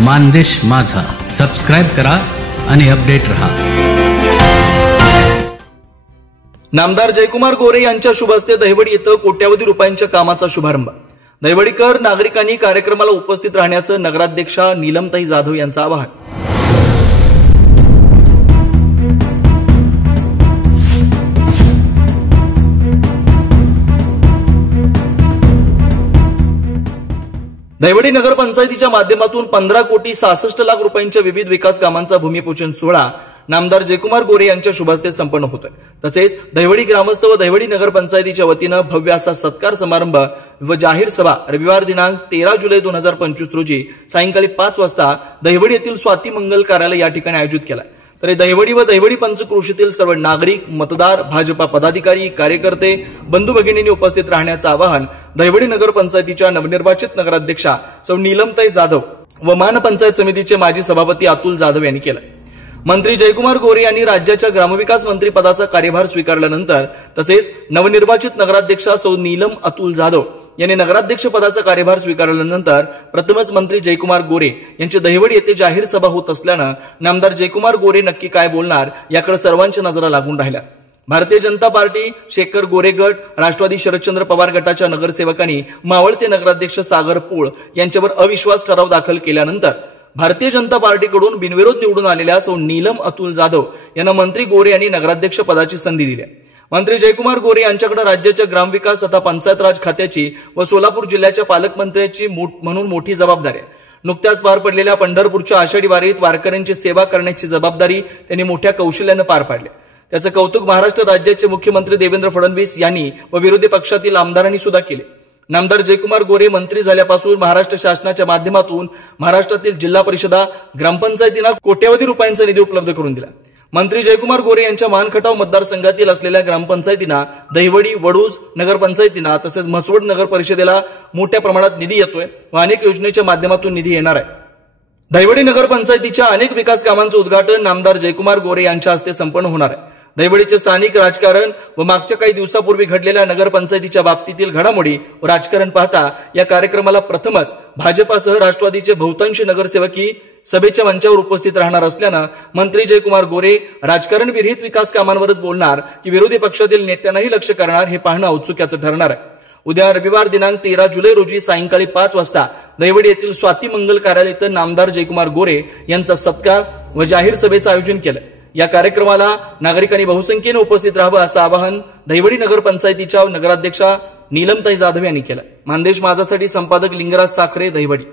मानदेश माझा सबस्क्राइब करा आणि अपडेट रहा। नामदार जयकुमार गोरे यांच्या शुभ हस्ते दहिवडी येथे कोट्यावधी रुपयांच्या कामाचा शुभारंभ। दहिवडीकर नागरिकांनी कार्यक्रमाला उपस्थित राहण्याचं नगराध्यक्षा नीलमताई जाधव यांचं आवाहन। दहिवडी नगरपंचायतीच्या माध्यमातून 15 कोटी 66 लाख रुपयांच्या विविध विकास कामांचा भूमिपूजन सोहळा नामदार जयकुमार गोरे यांच्या शुभ हस्ते संपन्न होतोय। तसेच दहिवडी ग्रामस्थ व दहिवडी नगरपंचायतीच्या वतीनं भव्य असा सत्कार समारंभ व जाहीर सभा रविवार दिनांक 13 जुलै 2025 रोजी सायंकाळी 5 वाजता दहिवडी येथील स्वाती मंगल कार्यालय या ठिकाणी आयोजित केला। तर दहिवडी व दहिवडी पंचक्रोशीतील सर्व नागरिक, मतदार, भाजपा पदाधिकारी, कार्यकर्ते, बंधू भगिनींनी उपस्थित राहण्याचं आवाहन दहिवडी नगरपंचायतीच्या नवनिर्वाचित नगराध्यक्षा सौ नीलमताई जाधव व महानपंचायत समितीचे माजी सभापती अतुल जाधव यांनी केलं। मंत्री जयकुमार गोरे यांनी राज्याच्या ग्रामविकास मंत्री पदाचा कार्यभार स्वीकारल्यानंतर तसेच नवनिर्वाचित नगराध्यक्षा सौ नीलम अतुल जाधव यांनी नगराध्यक्ष पदाचा कार्यभार स्वीकारल्यानंतर प्रथमच मंत्री जयकुमार गोरे यांची दहिवडी येथे जाहीर सभा होत असल्यानं नामदार जयकुमार गोरे नक्की काय बोलणार याकडे सर्वांच्या नजरा लागून राहिल्या। भारतीय जनता पार्टी, शेखर गोरे गट, राष्ट्रवादी शरदचंद्र पवार गटाच्या नगरसेवकांनी मावळते नगराध्यक्ष सागर पोळ यांच्यावर अविश्वास ठराव दाखल केल्यानंतर भारतीय जनता पार्टीकडून बिनविरोध निवडून आलेल्या सौ नीलम अतुल जाधव यांना मंत्री गोरे यांनी नगराध्यक्ष पदाची संधी दिली। मंत्री जयकुमार गोरे यांच्याकडे राज्याच्या ग्रामविकास तथा पंचायत राज खात्याची व सोलापूर जिल्ह्याच्या पालकमंत्र्याची म्हणून मोठी जबाबदारी आहे। नुकत्याच पार पडलेल्या पंढरपूरच्या आषाढी वारीत वारकऱ्यांची सेवा करण्याची जबाबदारी त्यांनी मोठ्या कौशल्याने पार पाडली। त्याचं कौतुक महाराष्ट्र राज्याचे मुख्यमंत्री देवेंद्र फडणवीस यांनी व विरोधी पक्षातील आमदारांनी सुद्धा केले। नामदार जयकुमार गोरे मंत्री झाल्यापासून महाराष्ट्र शासनाच्या माध्यमातून महाराष्ट्रातील जिल्हा परिषदा, ग्रामपंचायतींना कोट्यावधी रुपयांचा निधी उपलब्ध करून दिला। मंत्री जयकुमार गोरे यांच्या मानखटाव मतदारसंघातील असलेल्या ग्रामपंचायतींना दहिवडी, वडूज नगरपंचायतींना तसेच म्हसवड नगर परिषदेला मोठ्या प्रमाणात निधी येतोय व अनेक योजनेच्या माध्यमातून निधी येणार आहे। दहिवडी नगरपंचायतीच्या अनेक विकास कामांचं उद्घाटन नामदार जयकुमार गोरे यांच्या हस्ते संपन्न होणार आहे। दहिवडीचे स्थानिक राजकारण व मागच्या काही दिवसापूर्वी घडलेल्या नगरपंचायतीच्या बाबतीतील घडामोडी व राजकारण पाहता या कार्यक्रमाला प्रथमच भाजपासह राष्ट्रवादीचे बहुतांशी नगरसेवकी सभेच्या मंचावर उपस्थित राहणार असल्यानं मंत्री जयकुमार गोरे राजकारण विरहित विकास कामांवरच बोलणार की विरोधी पक्षातील नेत्यांनाही लक्ष करणार हे पाहणं औत्सुक्याचं ठरणार आहे। उद्या रविवार दिनांक 13 जुलै रोजी सायंकाळी 5 वाजता दहिवडी येथील स्वाती मंगल कार्यालय इथं नामदार जयकुमार गोरे यांचा सत्कार व जाहीर सभेचं आयोजन केलं। या कार्यक्रमाला नागरिकांनी बहुसंख्येने उपस्थित राहावं असं आवाहन दहिवडी नगरपंचायतीच्या नगराध्यक्षा नीलमताई जाधव यांनी केलं। मानदेश माझासाठी संपादक लिंगराज साखरे, दहिवडी।